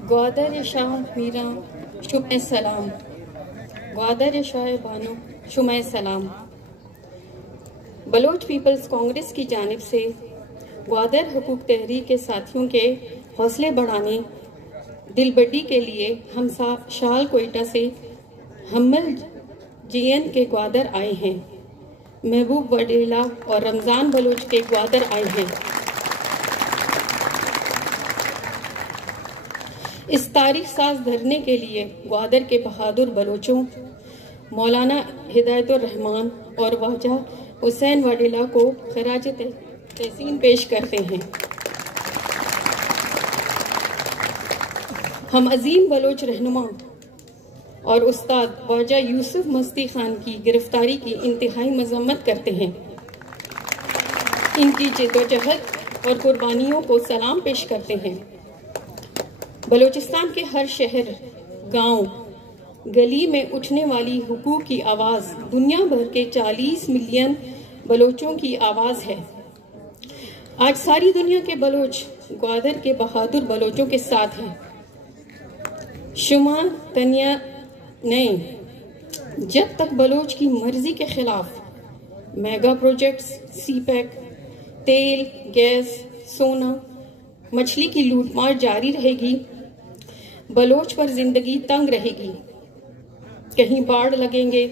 ग्वादर शाह मीरा शुमे सलाम, ग्वादर शाह बानो शुमे सलाम। Bloch people's Congress की जानिब से ग्वादर हुकूक तहरीक के साथियों के हौसले बढ़ाने दिलबड्डी के लिए हम शाल कोयटा से हमल जीएन के ग्वादर आए हैं। महबूब वडेला और रमज़ान बलोच के ग्वादर आए हैं। इस तारीख साज धरने के लिए ग्वादर के बहादुर बलोचों मौलाना हिदायतुर रहमान और ख्वाजा हुसैन वडेला को खराज तहसीन पेश करते हैं। हम अजीम बलोच रहनुमा और उस्ताद ख्वाजा यूसुफ मस्ती खान की गिरफ्तारी की इंतहाई मजम्मत करते हैं। इनकी जद्दोजहद और कुर्बानियों को सलाम पेश करते हैं। बलूचिस्तान के हर शहर, गांव, गली में उठने वाली हुकूक की आवाज़ दुनिया भर के 40 मिलियन बलोचों की आवाज़ है। आज सारी दुनिया के बलोच ग्वादर के बहादुर बलोचों के साथ हैं। शुमा तनिया नहीं, जब तक बलोच की मर्जी के खिलाफ मेगा प्रोजेक्ट्स, सीपैक, तेल, गैस, सोना, मछली की लूटमार जारी रहेगी, बलोच पर जिंदगी तंग रहेगी। कहीं बाढ़ लगेंगे,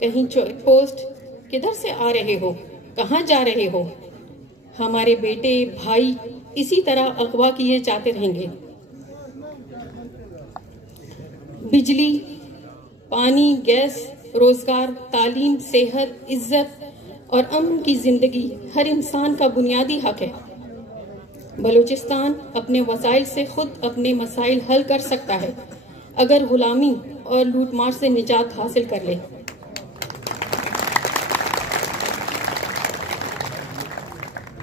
कहीं चेक पोस्ट, किधर से आ रहे हो, कहाँ जा रहे हो, हमारे बेटे भाई इसी तरह अगवा किए जाते रहेंगे। बिजली, पानी, गैस, रोजगार, तालीम, सेहत, इज्जत और अमन की जिंदगी हर इंसान का बुनियादी हक है। बलूचिस्तान अपने वसाइल से खुद अपने मसाइल हल कर सकता है अगर गुलामी और लूटमार से निजात हासिल कर ले।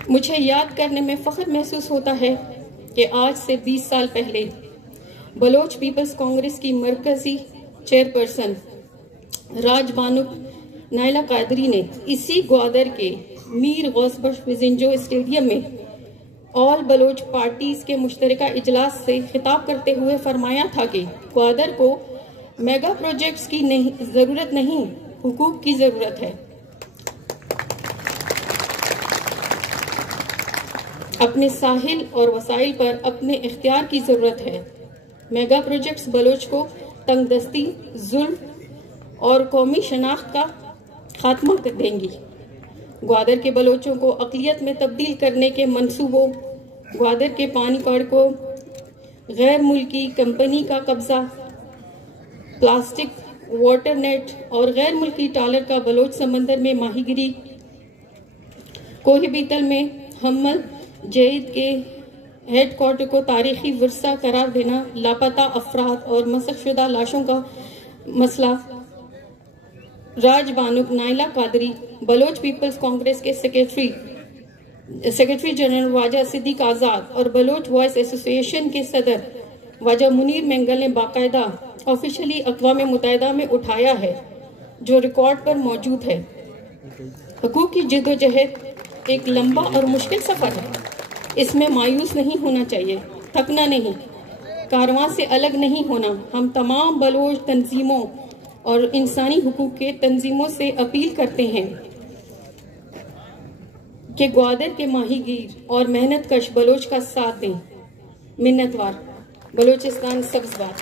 मुझे याद करने में फख्र महसूस होता है कि आज से 20 साल पहले बलोच पीपल्स कांग्रेस की मरकजी चेयरपर्सन राजबानु नाइला कादरी ने इसी ग्वादर के मीर गौसबख्श विजिंजो स्टेडियम में ऑल बलोच पार्टीज के मुश्तरका इजलास से खिताब करते हुए फरमाया था कि ग्वादर को मेगा प्रोजेक्ट्स की जरूरत नहीं, हुकूक की जरूरत है। अपने साहिल और वसाइल पर अपने इख्तियार की जरूरत है। मेगा प्रोजेक्ट्स बलोच को तंगदस्ती, जुल्म और कौमी शनाख्त का खात्मा कर देंगी। ग्वादर के बलोचों को अक़लियत में तब्दील करने के मंसूबों, ग्वादर के पानी कौड़ को गैर मुल्की कंपनी का कब्जा, प्लास्टिक वाटर नेट और गैर मुल्की टालर का बलोच समंदर में माहीगिरी, कोहिबीतल में हमल जईद के हेडक्वार्टर को तारीखी विरसा करार देना, लापता अफराद और मसकशुदा लाशों का मसला। राजबानु नाइला कादरी, बलोच पीपल्स कांग्रेस के सेक्रेटरी जनरल ख्वाजा सिद्दीक आजाद और बलोच वॉइस एसोसिएशन के सदर ख्वाजा मुनीर मेंगल ने बाकायदा ऑफिशियली अक़वाम मुत्तहिदा में उठाया है, जो रिकॉर्ड पर मौजूद है। हुकूक की जद्दोजहद एक लंबा और मुश्किल सफर है। इसमें मायूस नहीं होना चाहिए, थकना नहीं, कारवां से अलग नहीं होना। हम तमाम बलोच तंजीमों और इंसानी हुकूक के तंजीमों से अपील करते हैं कि ग्वादर के माहीगीर और मेहनत कश बलोच का साथ दें। मिन्नतवार। बलोचिस्तान सब्ज़बार।